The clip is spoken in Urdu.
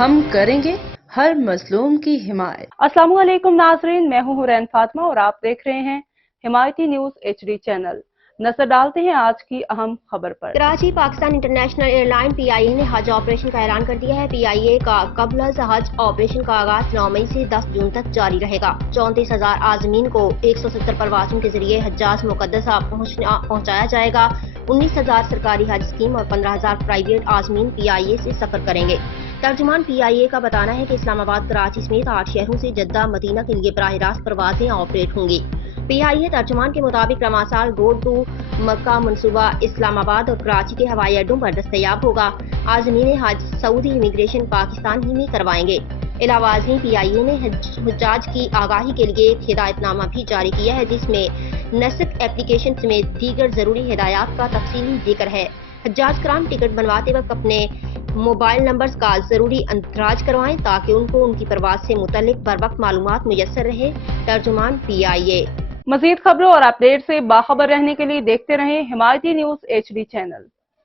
ہم کریں گے ہر مظلوم کی حمایت۔ السلام علیکم ناظرین، میں ہوں حورین فاطمہ اور آپ دیکھ رہے ہیں حمایتی نیوز HD چینل۔ نظر ڈالتے ہیں آج کی اہم خبر پر۔ Karachi Pakistan international airline PIA نے حج آپریشن کا اعلان کر دیا ہے۔ PIA کا قبل از حج آپریشن کا آغاز 9 مئی سے 10 جون تک جاری رہے گا۔ 34,000 عازمین کو 170 پروازوں کے ذریعے حجاز مقدسہ پہنچایا جائے گا۔ 19,000 سرکاری حج اسکیم اور 15,000 پرائیویٹ عازمین PIA سے سفر کریں گے۔ ترجمان PIA کا بتانا ہے کہ اسلام آباد، کراچی سمیت 8 شہروں سے جدہ، مدینہ کے لیے براہ راست پروازیں آپریٹ ہوں گی۔ PIA ترجمان کے مطابق رواں سال روڈ ٹو مکہ منصوبہ اسلام آباد اور کراچی کے ہوائی اڈوں پر دستیاب ہوگا۔ عازمین حج سعودی امیگریشن پاکستان ہی میں کروائیں گے۔ علاوہ ازیں PIA نے حجاج کی آگاہی کے لیے ایک ہدایت نامہ بھی جاری کیا ہے، جس میں نسک اپلیکیشن سمیت دیگر ضروری ہدایات کا تفصیلی ذکر ہے۔ حجاج کرام ٹکٹ بنواتے وقت اپنے موبائل نمبرز کا ضروری اندراج کروائیں تاکہ ان کو ان کی پرواز سے متعلق بروقت معلومات میسر رہے۔ ترجمان PIA۔ مزید خبروں اور اپڈیٹ سے باخبر رہنے کے لیے دیکھتے رہیں حمایتی نیوز HD چینل۔